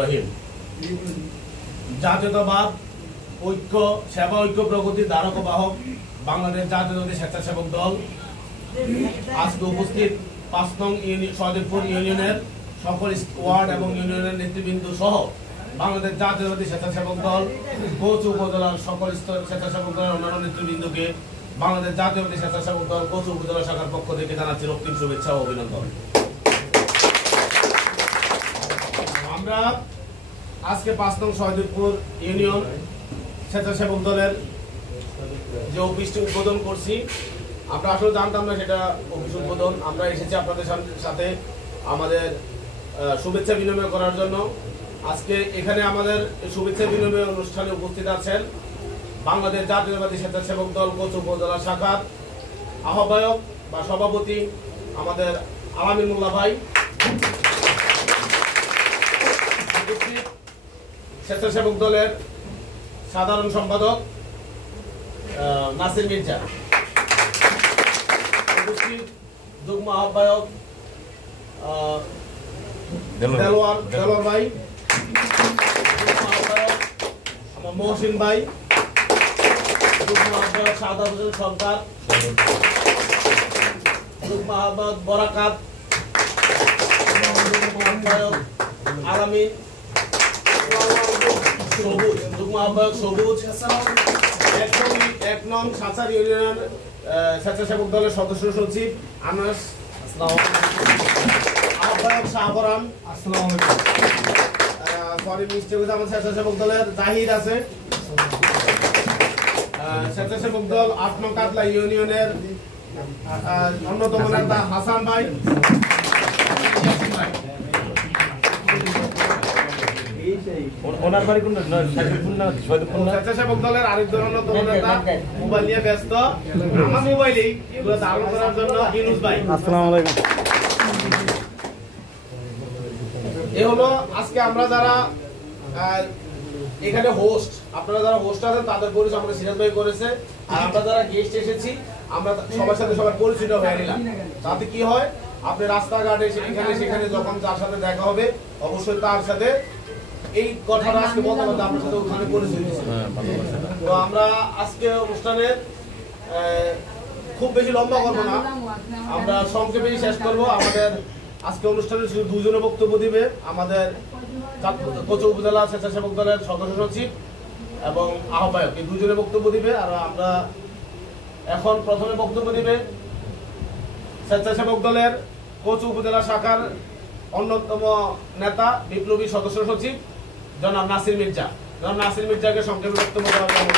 রহিম। জাতীয়তাবাদ ঐক্য সেবা ঐক্য প্রগতি ধারক বাহক বাংলাদেশ জাতীয়তাবাদী স্বেচ্ছাসেবক দল আজকে উপস্থিত ৫ নং সহদেবপুর ইউনিয়নের সকল ওয়ার্ড এবং ইউনিয়নের নেতৃবৃন্দ সহ বাংলাদেশ জাতীয়তাবাদী স্বেচ্ছাসেবক দল কচু উপজেলার সকল স্বেচ্ছাসেবক দলের অন্যান্য নেতৃবৃন্দকে বাংলাদেশ জাতীয়তাবাদী স্বেচ্ছাসেবক দল কচু উপজেলা শাখার পক্ষ থেকে জানাচ্ছি রক্তিম শুভেচ্ছা ও অভিনন্দন। আমরা আজকে ৫ নং সহদেবপুর ইউনিয়ন স্বেচ্ছাসেবক দলের যে অফিসটি উদ্বোধন করছি, আমরা আসলে জানতাম না সেটা অফিস উদ্বোধন। আমরা এসেছি আপনাদের সাথে আমাদের শুভেচ্ছা বিনিময় করার জন্য। আজকে এখানে আমাদের শুভেচ্ছা বিনিময় অনুষ্ঠানে উপস্থিত আছেন বাংলাদেশ জাতীয়তাবাদী স্বেচ্ছাসেবক দল কচু উপজেলা শাখার আহ্বায়ক বা সভাপতি আমাদের আলামিন মোল্লা ভাই, স্বেচ্ছাসেবক দলের সাধারণ সম্পাদক নাসির মির্জা, যুগ্ম আহ্বায়ক দেলোয়ার ভাই, যুগ্ম আহ্বায়ক আমার মহসিন ভাই, যুগ্ম আহ্বায়ক সাদাত হোসেন সরকার, যুগ্ম আহ্বায়ক বরাকাত, যুগ্ম আহ্বায়ক আলামিন, সবুজ যুগ্ম আহ্বায়ক সবুজ, ১ নং সাঁচার ইউনিয়ন স্বেচ্ছাসেবক দলের সদস্য সচিব আনাস, আহ্বায়ক শাহপরান, স্বেচ্ছাসেবক দলের জাহিদ আছে, স্বেচ্ছাসেবক দল ৮ নং কাতলা ইউনিয়নের অন্যতম নেতা হাসান ভাই, স্বেচ্ছাসেবক দলের আরেক অন্যতম নেতা মোবাইল নিয়ে ব্যস্ত, আমার মোবাইলেই ধারণ করার জন্য ইউনুস ভাই। আসসালামু আলাইকুম। এই হলো আজকে আমরা যারা এখানে হোস্ট, আপনারা যারা হোস্ট আছেন তাদের পরিচয় আমাদের সিরাজ ভাই করেছে, আর আমরা যারা গেস্ট এসেছি আমরা সবার সাথে সবার পরিচিত হয়ে নিলাম। তাতে কি হয়, আপনি রাস্তাঘাটে এখানে সেখানে যখন যার সাথে দেখা হবে অবশ্যই তার সাথে এই কথাটা আজকে বলতে বলতে আপনার সাথে ওখানে পরিচয় দিচ্ছি। তো আমরা আজকে অনুষ্ঠানের খুব বেশি লম্বা করবো না, আমরা সংক্ষেপেই শেষ করবো। আমাদের আজকে অনুষ্ঠানে শুধু দুজনে বক্তব্য দিবে, আমাদের কচু উপজেলা স্বেচ্ছাসেবক দলের সদস্য সচিব এবং আহ্বায়ক, এই দুজনে বক্তব্য দিবে। আর আমরা এখন প্রথমে বক্তব্য দিবে স্বেচ্ছাসেবক দলের কচু উপজেলা শাখার অন্যতম নেতা বিপ্লবী সদস্য সচিব জনাব নাসির মির্জা। জনাব নাসির মির্জাকে সংক্ষেপে বক্তব্য দেওয়ার জন্য।